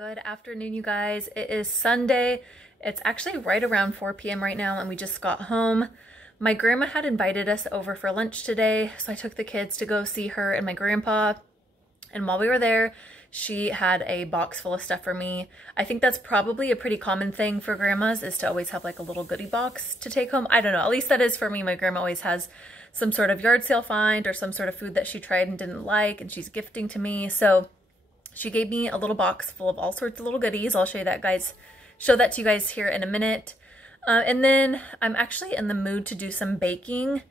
Good afternoon, you guys. It is Sunday. It's actually right around 4 p.m. right now, and we just got home. My grandma had invited us over for lunch today, so I took the kids to go see her and my grandpa. And while we were there, she had a box full of stuff for me. I think that's probably a pretty common thing for grandmas, is to always have like a little goodie box to take home. I don't know, at least that is for me. My grandma always has some sort of yard sale find or some sort of food that she tried and didn't like, and she's gifting to me. So she gave me a little box full of all sorts of little goodies. I'll show you that, guys. Show that to you guys here in a minute. And then I'm actually in the mood to do some baking.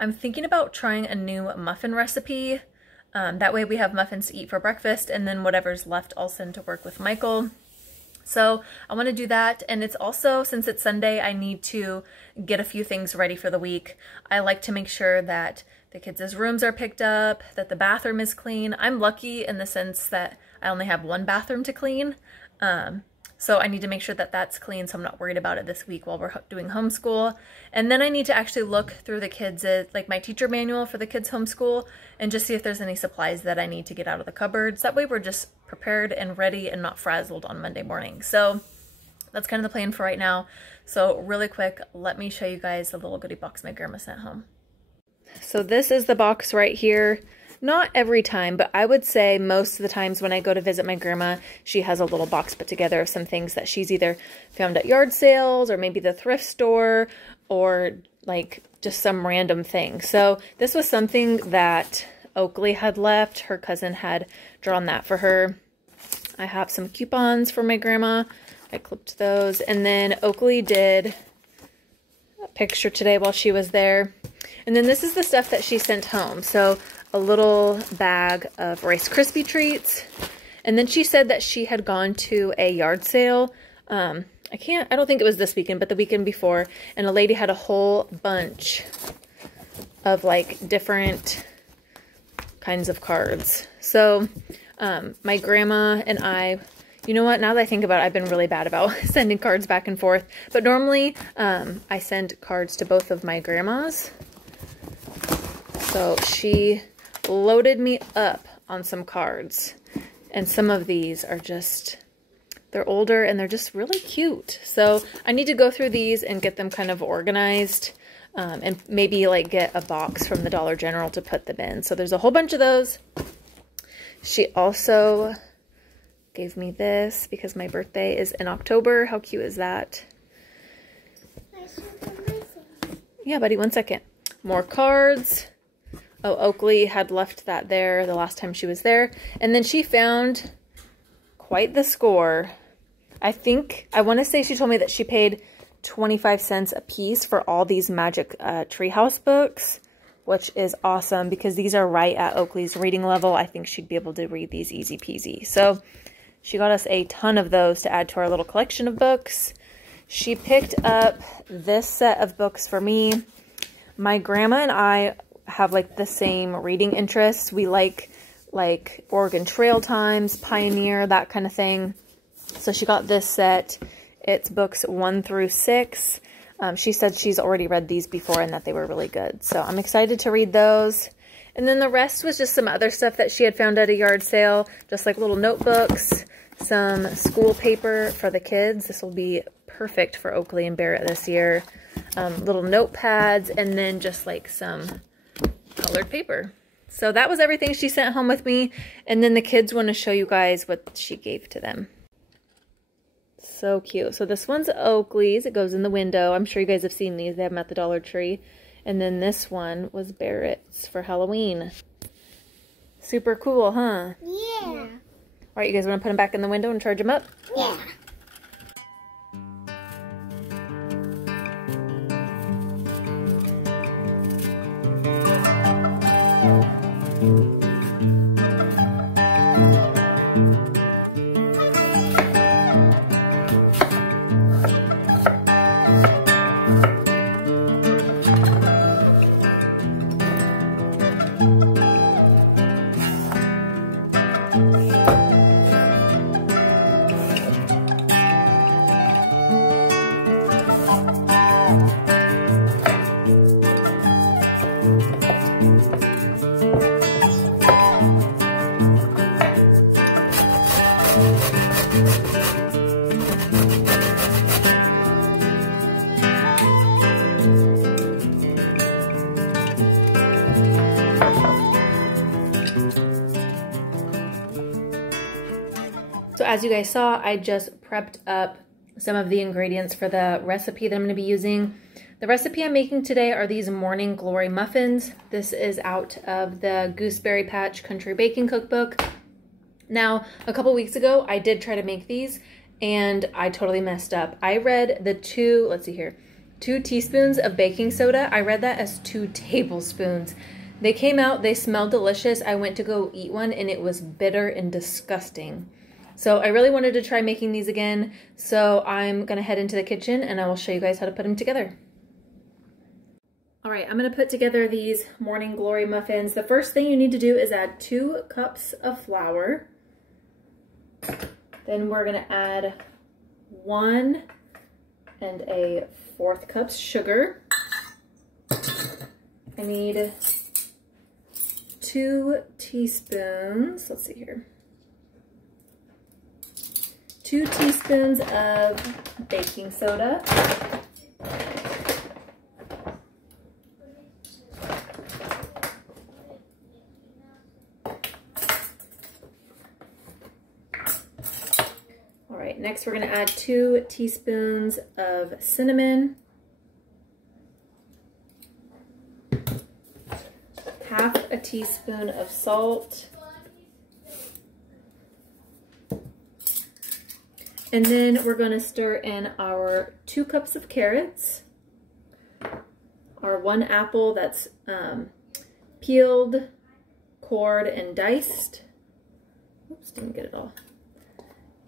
I'm thinking about trying a new muffin recipe. That way we have muffins to eat for breakfast, and then whatever's left I'll send to work with Michael. So I want to do that. And it's also, since it's Sunday, I need to get a few things ready for the week. I like to make sure that the kids' rooms are picked up, that the bathroom is clean. I'm lucky in the sense that I only have one bathroom to clean. So I need to make sure that that's clean, so I'm not worried about it this week while we're doing homeschool. And then I need to actually look through the kids' like my teacher manual for the kids' homeschool, and just see if there's any supplies that I need to get out of the cupboards. That way we're just prepared and ready and not frazzled on Monday morning. So that's kind of the plan for right now. So really quick, let me show you guys the little goodie box my grandma sent home. So this is the box right here. Not every time, but I would say most of the times when I go to visit my grandma, she has a little box put together of some things that she's either found at yard sales or maybe the thrift store, or like just some random thing. So this was something that Oakley had left. Her cousin had drawn that for her. I have some coupons for my grandma. I clipped those. And then Oakley did a picture today while she was there. And then this is the stuff that she sent home. So a little bag of Rice Krispie treats. And then she said that she had gone to a yard sale. I don't think it was this weekend, but the weekend before. And a lady had a whole bunch of like different kinds of cards. So my grandma and I, you know what, now that I think about it, I've been really bad about sending cards back and forth. But normally I send cards to both of my grandmas. So she loaded me up on some cards, and some of these are just, they're older and they're just really cute. So I need to go through these and get them kind of organized, and maybe like get a box from the Dollar General to put them in. So there's a whole bunch of those. She also gave me this because my birthday is in October. How cute is that? Yeah, buddy, one second. More cards. Oh, Oakley had left that there the last time she was there. And then she found quite the score. I want to say she told me that she paid 25 cents a piece for all these Magic Treehouse books, which is awesome because these are right at Oakley's reading level. I think she'd be able to read these easy peasy. So she got us a ton of those to add to our little collection of books. She picked up this set of books for me. My grandma and I have like the same reading interests. We like Oregon Trail Times, Pioneer, that kind of thing. So she got this set. It's books 1 through 6. She said she's already read these before and that they were really good. So I'm excited to read those. And then the rest was just some other stuff that she had found at a yard sale, just like little notebooks, some school paper for the kids. This will be perfect for Oakley and Barrett this year. Little notepads, and then just like some colored paper. So that was everything she sent home with me. And then the kids want to show you guys what she gave to them. So cute. So this one's Oakley's. It goes in the window. I'm sure you guys have seen these. They have them at the Dollar Tree. And then this one was Barrett's for Halloween. Super cool, huh? Yeah. All right, you guys want to put them back in the window and charge them up? Yeah. So as you guys saw, I just prepped up some of the ingredients for the recipe that I'm going to be using. The recipe I'm making today are these Morning Glory muffins. This is out of the Gooseberry Patch Country Baking Cookbook. Now, a couple weeks ago, I did try to make these and I totally messed up. I read the 2 teaspoons of baking soda. I read that as 2 tablespoons. They came out, they smelled delicious. I went to go eat one and it was bitter and disgusting. So I really wanted to try making these again. So I'm gonna head into the kitchen and I will show you guys how to put them together. All right, I'm gonna put together these Morning Glory muffins. The first thing you need to do is add 2 cups of flour. Then we're gonna add 1 1/4 cups sugar. I need 2 teaspoons, let's see here. 2 teaspoons of baking soda. All right, next we're gonna add 2 teaspoons of cinnamon, half a teaspoon of salt, and then we're going to stir in our 2 cups of carrots, our 1 apple that's peeled, cored, and diced. Oops, didn't get it all.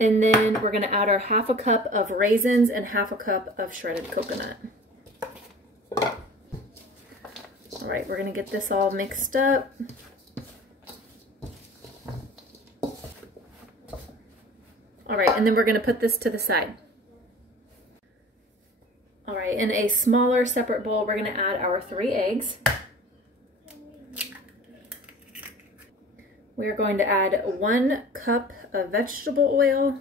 And then we're going to add our 1/2 cup of raisins and 1/2 cup of shredded coconut. All right, we're going to get this all mixed up. All right, and then we're gonna put this to the side. All right, in a smaller separate bowl, we're gonna add our 3 eggs. We're going to add 1 cup of vegetable oil.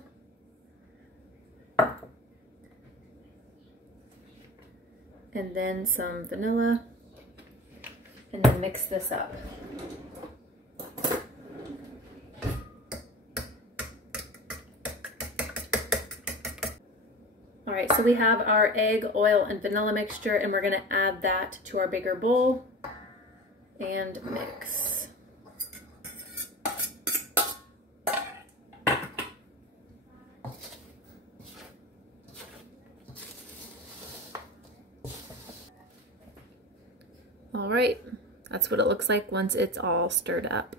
And then some vanilla. And then mix this up. All right, so we have our egg, oil, and vanilla mixture, and we're gonna add that to our bigger bowl and mix. All right, that's what it looks like once it's all stirred up.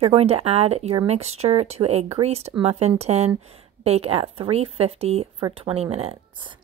You're going to add your mixture to a greased muffin tin. Bake at 350 for 20 minutes.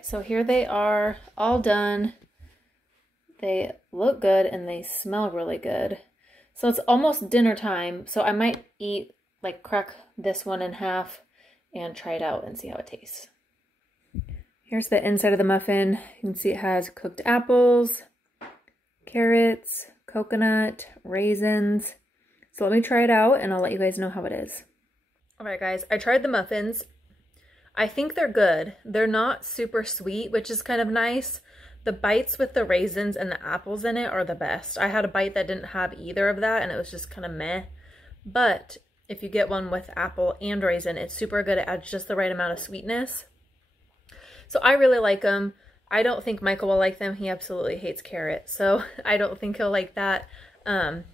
So here they are, all done. They look good and they smell really good. So it's almost dinner time, so I might crack this one in half and try it out and see how it tastes. Here's the inside of the muffin. You can see it has cooked apples, carrots, coconut, raisins. So let me try it out and I'll let you guys know how it is. All right, guys, I tried the muffins. I think they're good. They're not super sweet, which is kind of nice. The bites with the raisins and the apples in it are the best. I had a bite that didn't have either of that and it was just kind of meh. But if you get one with apple and raisin. It's super good. It adds just the right amount of sweetness. So I really like them. I don't think Michael will like them. He absolutely hates carrot, so I don't think he'll like that. And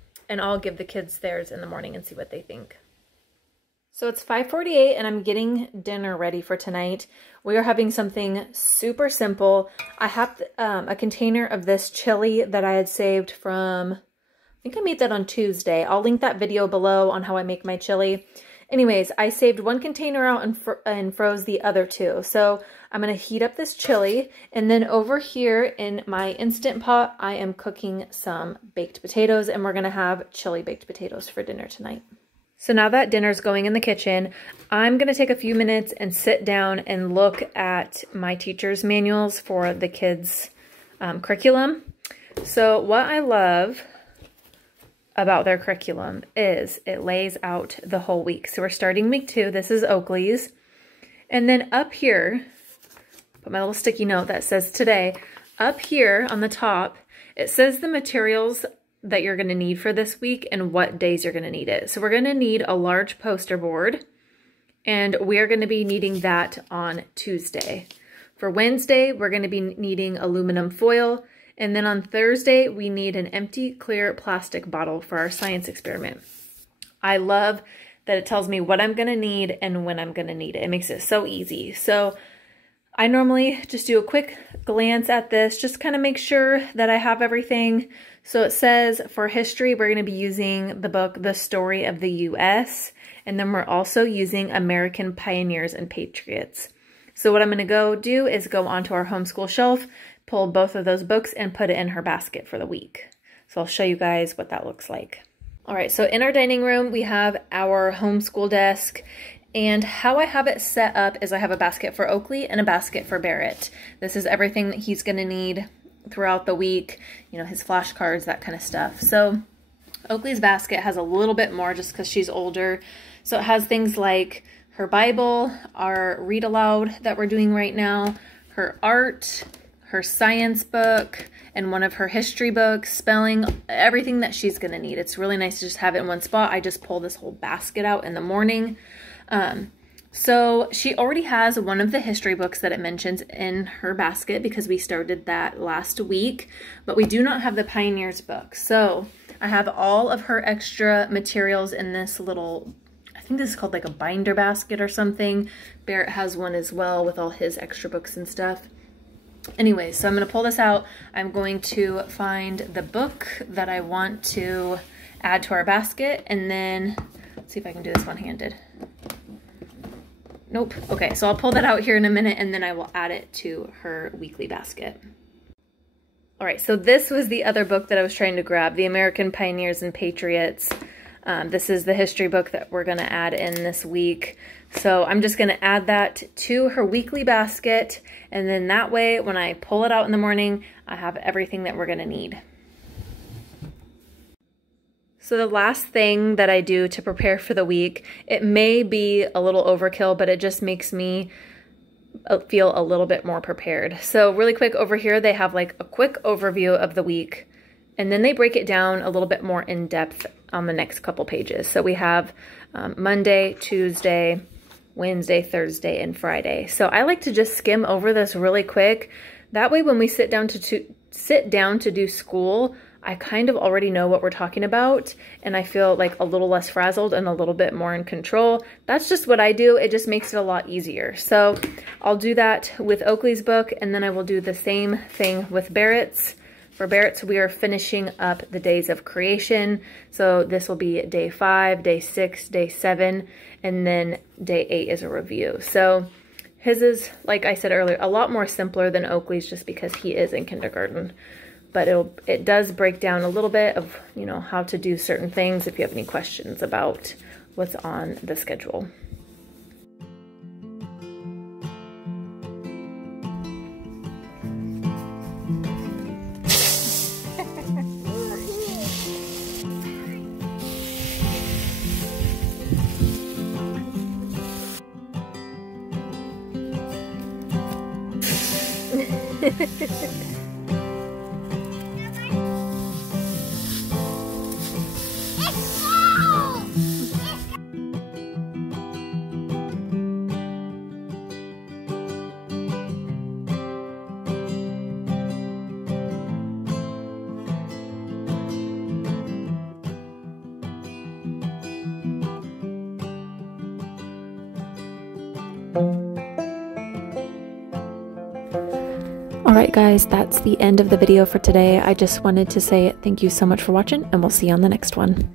I'll give the kids theirs in the morning and see what they think. So it's 5:48 and I'm getting dinner ready for tonight. We are having something super simple. I have a container of this chili that I had saved from, I think I made that on Tuesday. I'll link that video below on how I make my chili. Anyways, I saved one container out and froze the other two. So I'm going to heat up this chili, and then over here in my Instant Pot, I am cooking some baked potatoes, and we're going to have chili baked potatoes for dinner tonight. So now that dinner's going in the kitchen, I'm going to take a few minutes and sit down and look at my teacher's manuals for the kids' curriculum. So what I love about their curriculum is it lays out the whole week. So we're starting week 2. This is Oakley's. And then up here, put my little sticky note that says today. Up here on the top, it says the materials that you're going to need for this week and what days you're going to need it. So we're going to need a large poster board, and we're going to be needing that on Tuesday. For Wednesday, we're going to be needing aluminum foil. And then on Thursday, we need an empty clear plastic bottle for our science experiment. I love that it tells me what I'm going to need and when I'm going to need it. It makes it so easy. So I normally just do a quick glance at this, just kind of make sure that I have everything. So it says for history, we're going to be using the book, The Story of the U.S. And then we're also using American Pioneers and Patriots. So what I'm going to go do is go onto our homeschool shelf, pull both of those books and put it in her basket for the week. So I'll show you guys what that looks like. All right, so in our dining room, we have our homeschool desk, and how I have it set up is I have a basket for Oakley and a basket for Barrett. This is everything that he's gonna need throughout the week, you know, his flashcards, that kind of stuff. So Oakley's basket has a little bit more just because she's older. So it has things like her Bible, our read aloud that we're doing right now, her art, her science book, and one of her history books, spelling, everything that she's gonna need. It's really nice to just have it in one spot. I just pull this whole basket out in the morning. So she already has one of the history books that it mentions in her basket because we started that last week, but we do not have the Pioneers book. So I have all of her extra materials in this little, I think this is called like a binder basket or something. Barrett has one as well with all his extra books and stuff. Anyway, so I'm going to pull this out. I'm going to find the book that I want to add to our basket, and then let's see if I can do this one-handed. Nope. Okay, so I'll pull that out here in a minute, and then I will add it to her weekly basket. All right, so this was the other book that I was trying to grab, the American Pioneers and Patriots. This is the history book that we're going to add in this week. So I'm just going to add that to her weekly basket, and then that way when I pull it out in the morning, I have everything that we're going to need. So the last thing that I do to prepare for the week, it may be a little overkill, but it just makes me feel a little bit more prepared. So really quick over here, they have like a quick overview of the week, and then they break it down a little bit more in depth on the next couple pages. So we have Monday, Tuesday, Wednesday, Thursday, and Friday. So I like to just skim over this really quick. That way when we sit down to do school, I kind of already know what we're talking about, and I feel like a little less frazzled and a little bit more in control. That's just what I do. It just makes it a lot easier. So I'll do that with Oakley's book, and then I will do the same thing with Barrett's. For Barrett's, we are finishing up the days of creation. So this will be day 5, day 6, day 7, and then day 8 is a review. So his is, like I said earlier, a lot more simpler than Oakley's just because he is in kindergarten. But it does break down a little bit of, you know, how to do certain things if you have any questions about what's on the schedule. Alright guys, that's the end of the video for today. I just wanted to say thank you so much for watching, and we'll see you on the next one.